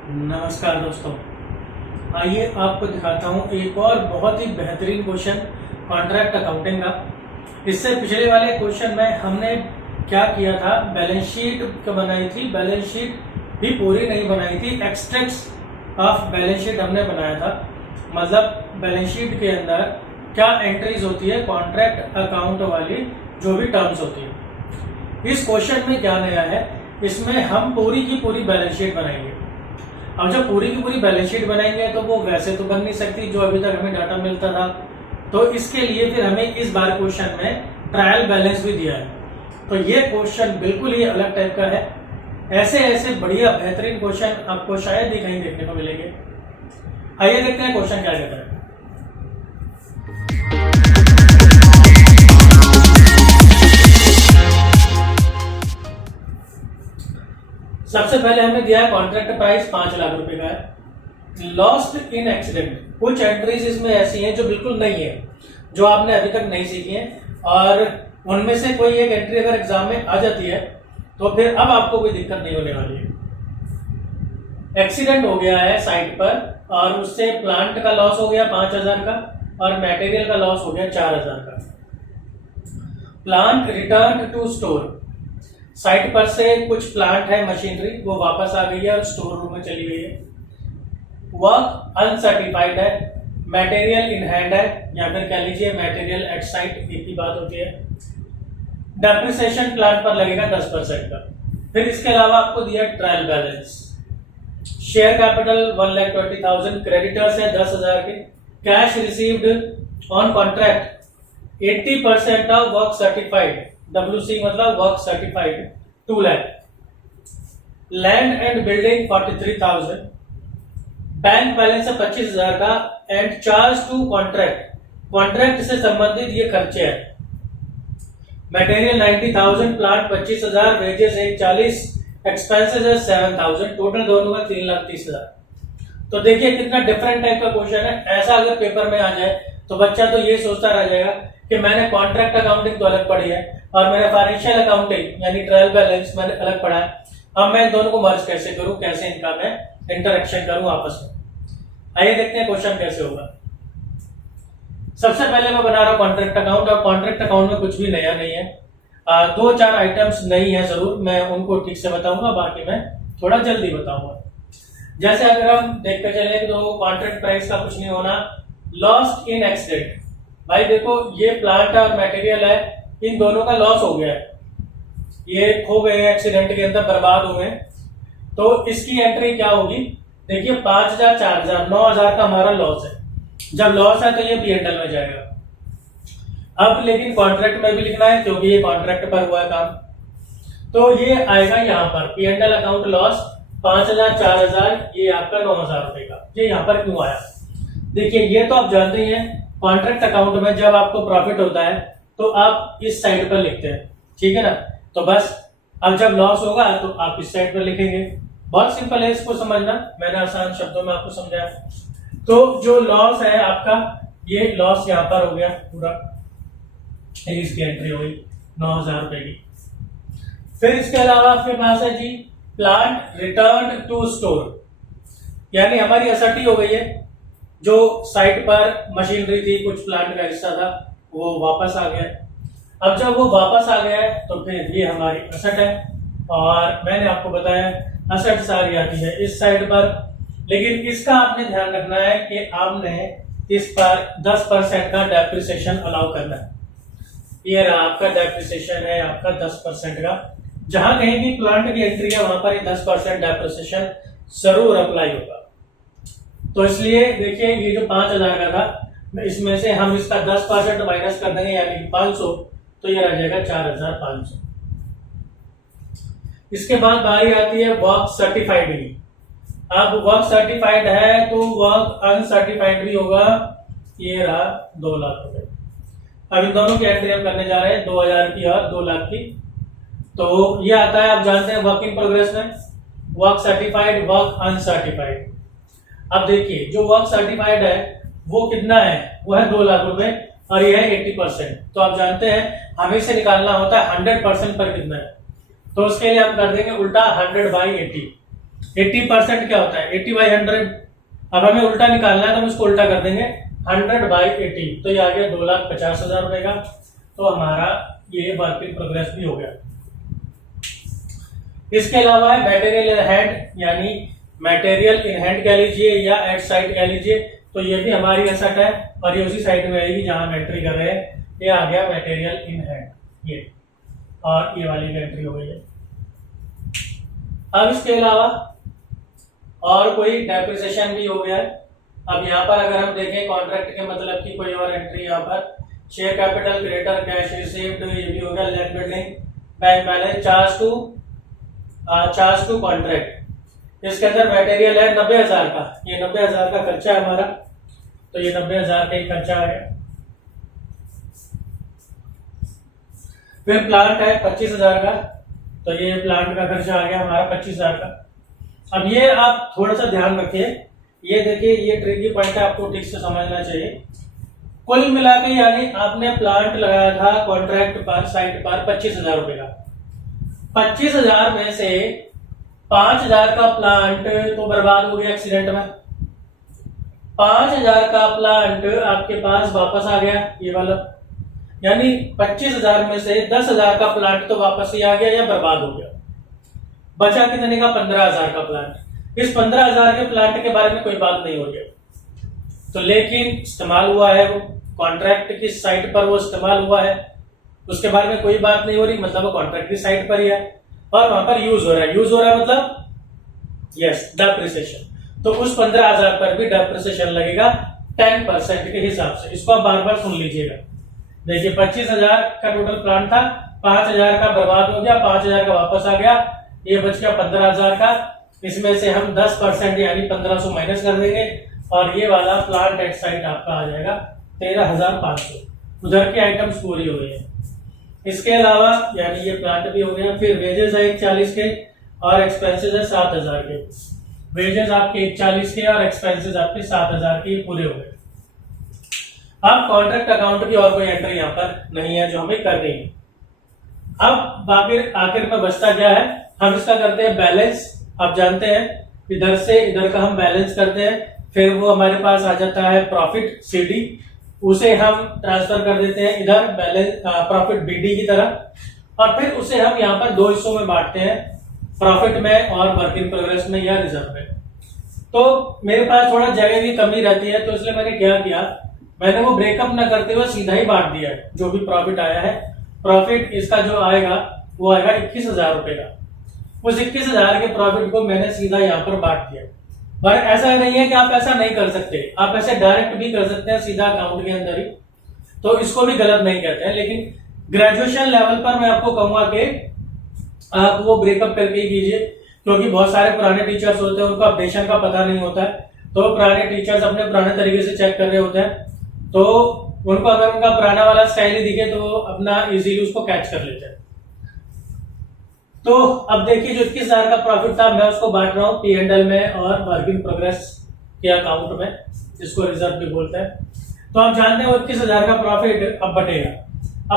नमस्कार दोस्तों, आइए आपको दिखाता हूँ एक और बहुत ही बेहतरीन क्वेश्चन कॉन्ट्रैक्ट अकाउंटिंग का। इससे पिछले वाले क्वेश्चन में हमने क्या किया था, बैलेंस शीट बनाई थी, बैलेंस शीट भी पूरी नहीं बनाई थी, एक्सट्रैक्ट्स ऑफ बैलेंस शीट हमने बनाया था। मतलब बैलेंस शीट के अंदर क्या एंट्रीज होती है, कॉन्ट्रैक्ट अकाउंट वाली जो भी टर्म्स होती है। इस क्वेश्चन में क्या नया है, इसमें हम पूरी की पूरी बैलेंस शीट बनाएंगे। अब जब पूरी की पूरी बैलेंस शीट बनाएंगे तो वो वैसे तो बन नहीं सकती जो अभी तक हमें डाटा मिलता था, तो इसके लिए फिर हमें इस बार क्वेश्चन में ट्रायल बैलेंस भी दिया है। तो ये क्वेश्चन बिल्कुल ही अलग टाइप का है। ऐसे ऐसे बढ़िया बेहतरीन क्वेश्चन आपको शायद ही कहीं देखने को मिलेंगे। आइए देखते हैं क्वेश्चन क्या कहता है। सबसे पहले हमने दिया है कॉन्ट्रैक्ट प्राइस 5 लाख रुपए का है। लॉस्ट इन एक्सीडेंट, कुछ एंट्रीज इसमें ऐसी हैं जो बिल्कुल नहीं है, जो आपने अभी तक नहीं सीखी है, और उनमें से कोई एक एंट्री अगर एग्जाम में आ जाती है तो फिर अब आपको कोई दिक्कत नहीं होने वाली है। एक्सीडेंट हो गया है साइट पर और उससे प्लांट का लॉस हो गया 5,000 का और मटेरियल का लॉस हो गया 4,000 का। Plant return to store, site पर से कुछ प्लांट है, मशीनरी वो वापस आ गई है और स्टोर रूम में चली गई है। वर्क अनसर्टिफाइड है, मटेरियल इन हैंड है, या फिर कह लीजिए मटेरियल एट साइट, एक ही बात होती है। डेप्रिसिएशन प्लांट पर लगेगा 10% का। फिर इसके अलावा आपको दिया trial balance. Share capital 1,20,000, creditors है 10,000 के, cash received on contract 80% of work certified, WC मतलब work certified 2 lakh. Land and building 43,000, bank balance है 25,000 का, and charge to contract, contract से संबंधित ये खर्चे हैं। मटेरियल 90,000, प्लांट 25,000, वेजेस 140, एक्सपेंसेस है 7,000, टोटल दोनों का 3,30,000। तो देखिए कितना डिफरेंट टाइप का क्वेश्चन है। ऐसा अगर पेपर में आ जाए तो बच्चा तो ये सोचता रह जाएगा कि मैंने कॉन्ट्रैक्ट अकाउंटिंग तो अलग पढ़ी है और मैंने फाइनेंशियल अकाउंटिंग यानी ट्रायल बैलेंस मैंने अलग पढ़ा है, अब मैं इन दोनों को मर्ज कैसे करूं, कैसे इनका मैं इंटरेक्शन करूं आपस में। आइए देखते हैं क्वेश्चन कैसे होगा। सबसे पहले मैं बना रहा हूं कॉन्ट्रैक्ट अकाउंट, और कॉन्ट्रैक्ट अकाउंट में कुछ भी नया नहीं है। 2-4 आइटम्स नहीं है जरूर, मैं उनको ठीक से बताऊंगा, बाकी मैं थोड़ा जल्दी बताऊंगा। जैसे अगर हम देखते चले तो कॉन्ट्रैक्ट प्राइस का कुछ नहीं होना। लॉस्ट इन एक्सीडेंट, भाई देखो ये प्लांट और मटेरियल है, इन दोनों का लॉस हो गया है, ये खो गए हैं एक्सीडेंट के अंदर, बर्बाद हो गए, तो इसकी एंट्री क्या होगी। देखिए 5,000, 4,000, 9,000 का हमारा लॉस है। जब लॉस है तो ये P&L में जाएगा। अब लेकिन कॉन्ट्रैक्ट में भी लिखना है क्योंकि ये कॉन्ट्रैक्ट पर हुआ है काम, तो ये आएगा यहाँ पर P&L अकाउंट लॉस 5,000, 4,000, ये आपका 9,000 रुपए का। ये यहाँ पर क्यों आया, देखिए ये तो आप जानते ही हैं, कॉन्ट्रैक्ट अकाउंट में जब आपको प्रॉफिट होता है तो आप इस साइड पर लिखते हैं, ठीक है ना। तो बस अब जब लॉस होगा तो आप इस साइड पर लिखेंगे। बहुत सिंपल है इसको समझना, मैंने आसान शब्दों में आपको समझाया। तो जो लॉस है आपका, ये लॉस यहाँ पर हो गया पूरा, इसकी एंट्री हो गई 9,000 रुपए की। फिर इसके अलावा आपके पास है जी प्लांट रिटर्न टू स्टोर, यानी हमारी एसआरटी हो गई है। जो साइट पर मशीनरी थी, कुछ प्लांट का हिस्सा था, वो वापस आ गया। अब जब वो वापस आ गया है तो फिर ये हमारी एसेट है, और मैंने आपको बताया एसेट सारी आती है इस साइड पर, लेकिन इसका आपने ध्यान रखना है कि आपने इस पर 10% का डेप्रिसिएशन अलाउ करना है। ये रहा आपका डेप्रिसिएशन है आपका 10% का, जहां कहीं भी प्लांट की एंट्री है वहां पर 10% डेप्रिसिएशन जरूर अप्लाई होगा। तो इसलिए देखिए ये जो 5,000 का था, इसमें से हम इसका 10% माइनस कर देंगे यानी 500, तो ये रह जाएगा 4,500। इसके बाद बारी आती है वर्क सर्टिफाइड की। अब वर्क सर्टिफाइड है तो वर्क अनसर्टिफाइड भी होगा, ये रहा 2 लाख रुपए। अब इन दोनों की एंट्री हम करने जा रहे हैं, 2,000 की और 2 लाख की। तो ये आता है, आप जानते हैं वर्क इन प्रोग्रेस में वर्क सर्टिफाइड, वर्क अनसर्टिफाइड। अब देखिए जो वर्क सर्टिफाइड है वो कितना है, वो है 2 लाख रुपए और ये है 80%। तो आप जानते हैं हमें से निकालना होता है 100% पर कितना है, तो उसके लिए हम कर देंगे उल्टा 100/80। 80% क्या होता है 80/100। अब हमें उल्टा निकालना है तो हम इसको उल्टा कर देंगे 100/80, तो ये आ गया 2,50,000 रुपए का। तो हमारा ये वर्क इन प्रोग्रेस भी हो गया। इसके अलावा है मटेरियल इन हैंड, यानी मटेरियल इन हैंड कह लीजिए या एट साइट कह लीजिए, तो ये भी हमारी एसेट है और ये उसी साइड में आएगी जहां हम एंट्री कर रहे हैं। ये आ गया मटेरियल इन हैंड, ये और ये वाली भी एंट्री हो गई है। अब इसके अलावा और कोई डेप्रिसिएशन भी हो गया है। अब यहाँ पर अगर हम देखें कॉन्ट्रैक्ट के मतलब की कोई और एंट्री, यहाँ पर share capital, creditor, cash received, ये भी हो गया। Land building, bank balance, charge to contract. इसके अंदर मटेरियल है 90,000 का, ये 90,000 का खर्चा है हमारा, तो ये 90,000 का ही खर्चा आ गया। फिर प्लांट है 25,000 का, तो ये प्लांट का खर्चा आ गया हमारा 25,000 का। अब ये आप थोड़ा सा ध्यान रखिए, ये देखिए ये ट्रिकी पॉइंट है, आपको ठीक से समझना चाहिए। कुल मिला के यानी आपने प्लांट लगाया था कॉन्ट्रैक्ट पर, साइट पर 25,000 रुपए का। 25,000 में से 5,000 का प्लांट तो बर्बाद हो गया एक्सीडेंट में, 5,000 का प्लांट आपके पास वापस आ गया ये वाला, यानी 25,000 में से 10,000 का प्लांट तो वापस ही आ गया या बर्बाद हो गया। बचा कितने का 15,000 का प्लांट। इस 15,000 के प्लांट के बारे में कोई बात नहीं हो रही, तो लेकिन इस्तेमाल हुआ है, वो कॉन्ट्रैक्ट की साइट पर वो इस्तेमाल हुआ है, उसके बारे में कोई बात नहीं हो रही, मतलब वो कॉन्ट्रैक्ट की साइट पर ही है और वहां पर यूज हो रहा है। यूज हो रहा है मतलब यस डेप्रिसिएशन, तो उस 15,000 पर भी डेप्रिसिएशन लगेगा 10% के हिसाब से। इसको आप बार बार सुन लीजिएगा। देखिए 25,000 का टोटल प्लांट था, 5,000 का बर्बाद हो गया, 5,000 का वापस आ गया, ये बच गया 15,000 का। इसमें से हम 10% यानी 1,500 माइनस कर देंगे और ये वाला प्लांट एट साइट आपका आ जाएगा 13,500। उधर के आइटम्स पूरी हो गई है। इसके अलावा यानी ये प्लांट भी हो गया। फिर वेजेस है 41 के और एक्सपेंसेस है 7,000 के। वेजेस आपके 41 के और एक्सपेंसेस आपके 7,000 के पूरे हो गए। अब कॉन्ट्रैक्ट अकाउंट की और कोई एंट्री यहाँ पर नहीं है जो हमें करनी है। अब आखिर में बचता क्या है, हम इसका करते हैं बैलेंस। आप जानते हैं इधर से इधर का हम बैलेंस करते हैं, फिर वो हमारे पास आ जाता है प्रॉफिट सीडी, उसे हम ट्रांसफर कर देते हैं इधर बैलेंस प्रॉफिट बीडी की तरह, और फिर उसे हम यहाँ पर 2 हिस्सों में बांटते हैं, प्रॉफिट में और वर्क इन प्रोग्रेस में या रिजर्व में। तो मेरे पास थोड़ा जगह की कमी रहती है, तो इसलिए मैंने क्या किया, मैंने वो ब्रेकअप ना करते हुए सीधा ही बांट दिया है। जो भी प्रॉफिट आया है, प्रॉफिट इसका जो आएगा वो आएगा 21,000 रुपए का। उस 21,000 के प्रॉफिट को मैंने सीधा यहाँ पर बांट दिया। पर ऐसा नहीं है कि आप ऐसा नहीं कर सकते, आप ऐसे डायरेक्ट भी कर सकते हैं सीधा अकाउंट के अंदर ही, तो इसको भी गलत नहीं कहते हैं। लेकिन ग्रेजुएशन लेवल पर मैं आपको कहूंगा कि आप वो ब्रेकअप करके ही कीजिए, क्योंकि बहुत सारे पुराने टीचर्स होते हैं उनको अपडेशन का पता नहीं होता है, तो पुराने टीचर्स अपने पुराने तरीके से चेक कर रहे होते हैं, तो उनको अगर उनका पुराना वाला स्टाइल ही दिखे तो वो अपना इजीली उसको कैच कर लेते हैं। तो अब देखिए जो 21,000 का प्रॉफिट था मैं उसको बांट रहा हूँ P&L में और वर्क इन प्रोग्रेस के अकाउंट में, जिसको रिजर्व भी बोलते हैं। तो आप जानते हैं 21,000 का प्रॉफिट अब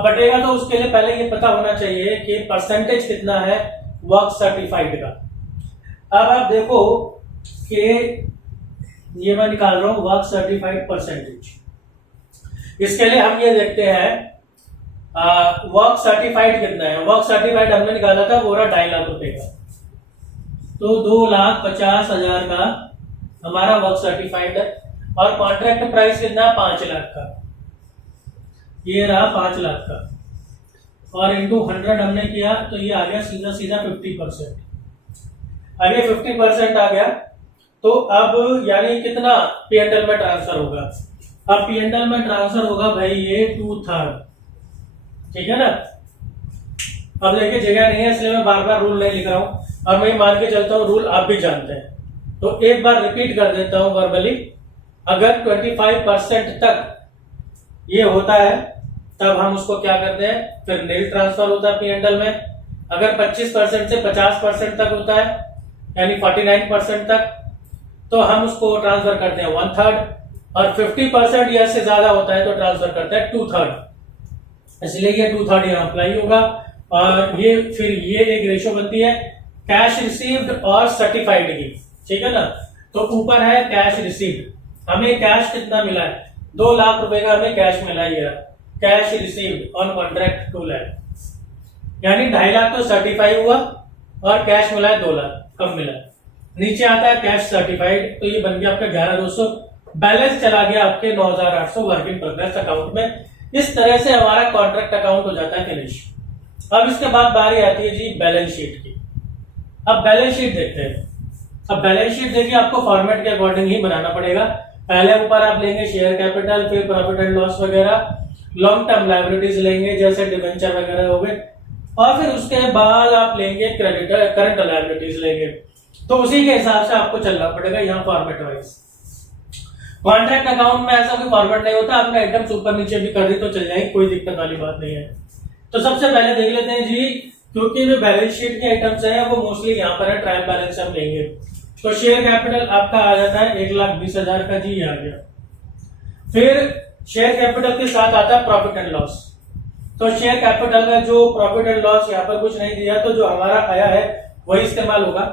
बटेगा तो उसके लिए पहले ये पता होना चाहिए कि परसेंटेज कितना है वर्क सर्टिफाइड का। अब आप देखो कि ये मैं निकाल रहा हूं वर्क सर्टिफाइड परसेंटेज। इसके लिए हम ये देखते हैं वर्क सर्टिफाइड कितना है। वर्क सर्टिफाइड हमने निकाला था वो रहा 2.5 लाख रुपए का, तो 2,50,000 का हमारा वर्क सर्टिफाइड है। और कॉन्ट्रैक्ट प्राइस कितना है 5 लाख का, ये रहा 5 लाख का, और इंटू 100 हमने किया तो ये आ गया सीधा 50%। अब ये 50% आ गया, तो अब यानी कितना P&L में ट्रांसफर होगा। अब P&L में ट्रांसफर होगा भाई ये 2/3, ठीक है ना। अब देखिए जगह नहीं है इसलिए मैं बार बार रूल नहीं लिख रहा हूं, और मैं मान के चलता हूं रूल आप भी जानते हैं, तो एक बार रिपीट कर देता हूं वर्बली। अगर 25% तक ये होता है तब हम उसको क्या करते हैं, फिर नील ट्रांसफर होता है P&L में। अगर 25% से 50% तक होता है यानी 49% तक, तो हम उसको ट्रांसफर करते हैं 1/3, और 50% या से ज्यादा होता है तो ट्रांसफर करते हैं 2/3। इसलिए ये 2/3 यहाँ अप्लाई होगा, और ये फिर ये एक रेशो बनती है कैश रिसीव्ड और सर्टिफाइड की, ठीक है ना। तो ऊपर है कैश रिसीव्ड, हमें कैश कितना मिला है, 2 लाख रुपए का हमें कैश मिला है। Cash received on contract 2 lakh, यानी 2.5 लाख तो सर्टिफाई हुआ और कैश मिला है 2 लाख, कम मिला है। नीचे आता है कैश सर्टिफाइड, तो ये बन गया आपका 11,200, बैलेंस चला गया आपके 9,800 वर्क इन प्रोग्रेस अकाउंट में। इस तरह से हमारा कॉन्ट्रैक्ट अकाउंट हो जाता है फिनिश। अब इसके बाद बारी आती है जी बैलेंस शीट की। अब बैलेंस शीट देखते हैं। अब बैलेंस शीट देखिए आपको फॉर्मेट के अकॉर्डिंग ही बनाना पड़ेगा। पहले ऊपर आप लेंगे शेयर कैपिटल, फिर प्रॉफिट एंड लॉस वगैरह, लॉन्ग टर्म लायबिलिटीज लेंगे जैसे डिवेंचर वगैरह हो गए, और फिर उसके बाद आप लेंगे क्रेडिटर करंट लायबिलिटीज लेंगे। तो उसी के हिसाब से आपको चलना पड़ेगा यहाँ फॉर्मेट वाइज। कॉन्ट्रैक्ट अकाउंट में ऐसा कोई फॉर्मेट नहीं होता, आपने आइटम्स ऊपर नीचे भी कर दी तो चल जाएगी, कोई दिक्कत वाली बात नहीं है। तो सबसे पहले देख लेते हैं जी, क्योंकि जो बैलेंस शीट के आइटम्स हैं वो मोस्टली यहाँ पर है, ट्रायल बैलेंस हम लेंगे। तो शेयर कैपिटल आपका आ जाता है 1,20,000 का जी, आ गया। फिर शेयर कैपिटल के साथ आता है प्रॉफिट एंड लॉस। तो शेयर कैपिटल का जो प्रॉफिट एंड लॉस यहाँ पर कुछ नहीं दिया, तो जो हमारा आया है वही इस्तेमाल होगा।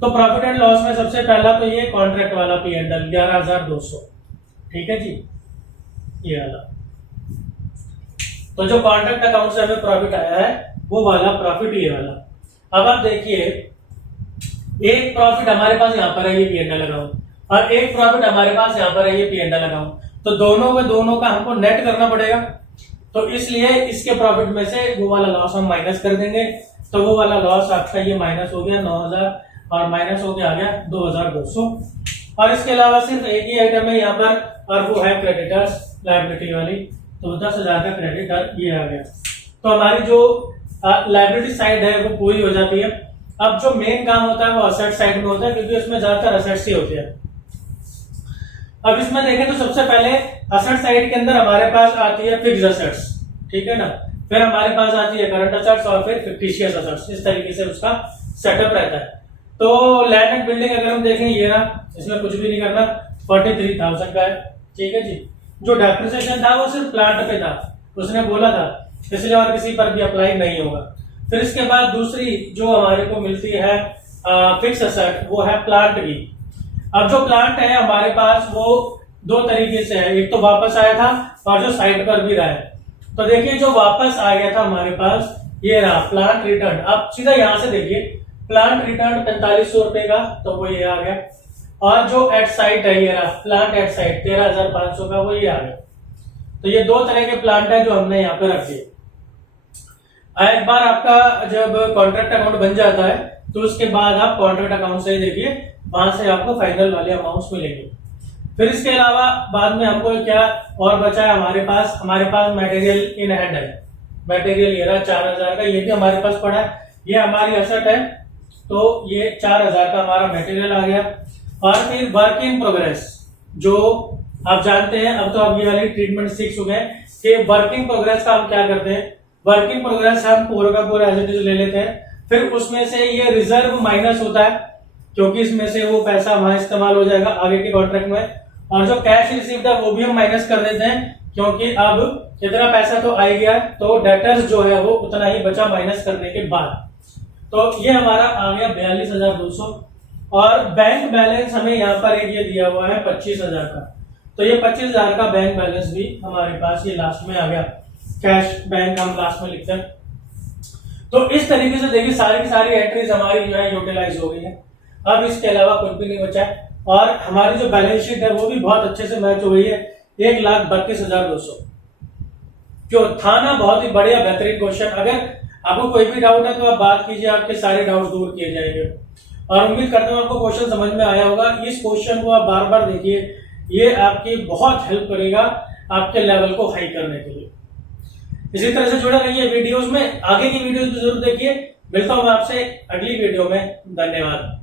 तो प्रॉफिट एंड लॉस में सबसे पहला तो ये कॉन्ट्रैक्ट वाला P&L 11,200, ठीक है जी, ये वाला। तो जो कॉन्ट्रैक्ट अकाउंट से हमें प्रॉफिट आया है वो वाला प्रॉफिट ये वाला। अब आप देखिए, एक प्रॉफिट हमारे पास यहाँ पर है ये P&L अकाउंट, और एक प्रॉफिट हमारे पास यहाँ पर है ये P&L अकाउंट। तो दोनों का हमको नेट करना पड़ेगा। तो इसलिए इसके प्रॉफिट में से वो वाला लॉस हम माइनस कर देंगे। तो वो वाला लॉस आपका ये माइनस हो गया 9,000 और माइनस हो गया आ गया 2,200। और इसके अलावा सिर्फ एक ही आइटम है यहाँ पर, और वो है क्रेडिटर्स लायबिलिटी वाली। तो 10,000 का क्रेडिटर ये आ गया। तो हमारी जो लायबिलिटी साइड है वो पूरी हो जाती है। अब जो मेन काम होता है वो असेट साइड में होता है, क्योंकि इसमें ज्यादातर असेट्स ही होते हैं। अब इसमें देखें तो सबसे पहले असेट साइड के अंदर हमारे पास आती है फिक्स्ड असेट्स, ठीक है ना। फिर हमारे पास आती है करंट असेट्स और फिर फिक्टिशियस असेट्स। इस तरीके से उसका सेटअप रहता है। तो लैंड एंड बिल्डिंग अगर हम देखें, ये ना, इसमें कुछ भी नहीं करना, 43,000 का है, ठीक है जी। जो डेप्रिसिएशन था वो सिर्फ प्लांट पे था, उसने बोला था, इसलिए और किसी पर भी अप्लाई नहीं होगा। फिर इसके बाद दूसरी जो हमारे को मिलती है फिक्स असेट, वो है प्लांट की। अब जो प्लांट है हमारे पास वो 2 तरीके से है, एक तो वापस आया था और जो साइट पर भी रहा है। तो देखिए जो वापस आ गया था हमारे पास ये रहा प्लांट रिटर्न। आप सीधा यहां से देखिए, प्लांट रिटर्न 4500 रुपए का, तो वो ये आ गया। और जो एट साइट है ये रहा प्लांट एट साइट 13,500 का, वो ये आ गया। तो ये 2 तरह के प्लांट है जो हमने यहाँ पे रख दिए। एक बार आपका जब कॉन्ट्रैक्ट अकाउंट बन जाता है तो उसके बाद आप कॉन्ट्रैक्ट अकाउंट से ही देखिए, वहां से आपको फाइनल वाले अमाउंट्स मिलेंगे। फिर इसके अलावा बाद में हमको क्या और बचा है हमारे पास मटेरियल इन हैंड है। मटेरियल ये रहा 4,000 का, ये भी हमारे पास पड़ा है, ये हमारी एसेट है। तो ये 4,000 का हमारा मटेरियल आ गया। और फिर वर्क इन प्रोग्रेस, जो आप जानते हैं, अब तो आप ये वाली ट्रीटमेंट सीख चुके हैं कि वर्क इन प्रोग्रेस का हम क्या करते हैं। वर्क इन प्रोग्रेस हम पूरा का पूरा एज इट इज ले लेते हैं, फिर उसमें से ये रिजर्व माइनस होता है, क्योंकि इसमें से वो पैसा वहां इस्तेमाल हो जाएगा आगे के कॉन्ट्रैक्ट में। और जो कैश रिसीव्ड है वो भी हम माइनस कर देते हैं, क्योंकि अब इतना पैसा तो आ गया, तो डेटर्स जो है वो उतना ही बचा माइनस करने के बाद। तो ये हमारा आ गया 42,200। और बैंक बैलेंस हमें यहाँ पर एक ये दिया हुआ है 25,000 का, तो ये 25,000 का बैंक बैलेंस भी हमारे पास ये लास्ट में आ गया। कैश बैंक हम लास्ट में लिखते हैं। तो इस तरीके से देखिए सारी की सारी एंट्रीज हमारी जो है यूटिलाइज हो गई है। अब इसके अलावा कुछ भी नहीं बचा है। और हमारी जो बैलेंस शीट है वो भी बहुत अच्छे से मैच हो गई है, 1,32,200। क्यों था ना, बहुत ही बढ़िया बेहतरीन क्वेश्चन। अगर आपको कोई भी डाउट है तो आप बात कीजिए, आपके सारे डाउट दूर किए जाएंगे। और उम्मीद करता हूँ आपको क्वेश्चन समझ में आया होगा। इस क्वेश्चन को आप बार बार देखिए, ये आपकी बहुत हेल्प करेगा आपके लेवल को हाई करने के लिए। इसी तरह से जुड़े रहिए वीडियोस में, आगे की वीडियोस भी जरूर देखिए। मिलता हूँ मैं आपसे अगली वीडियो में। धन्यवाद।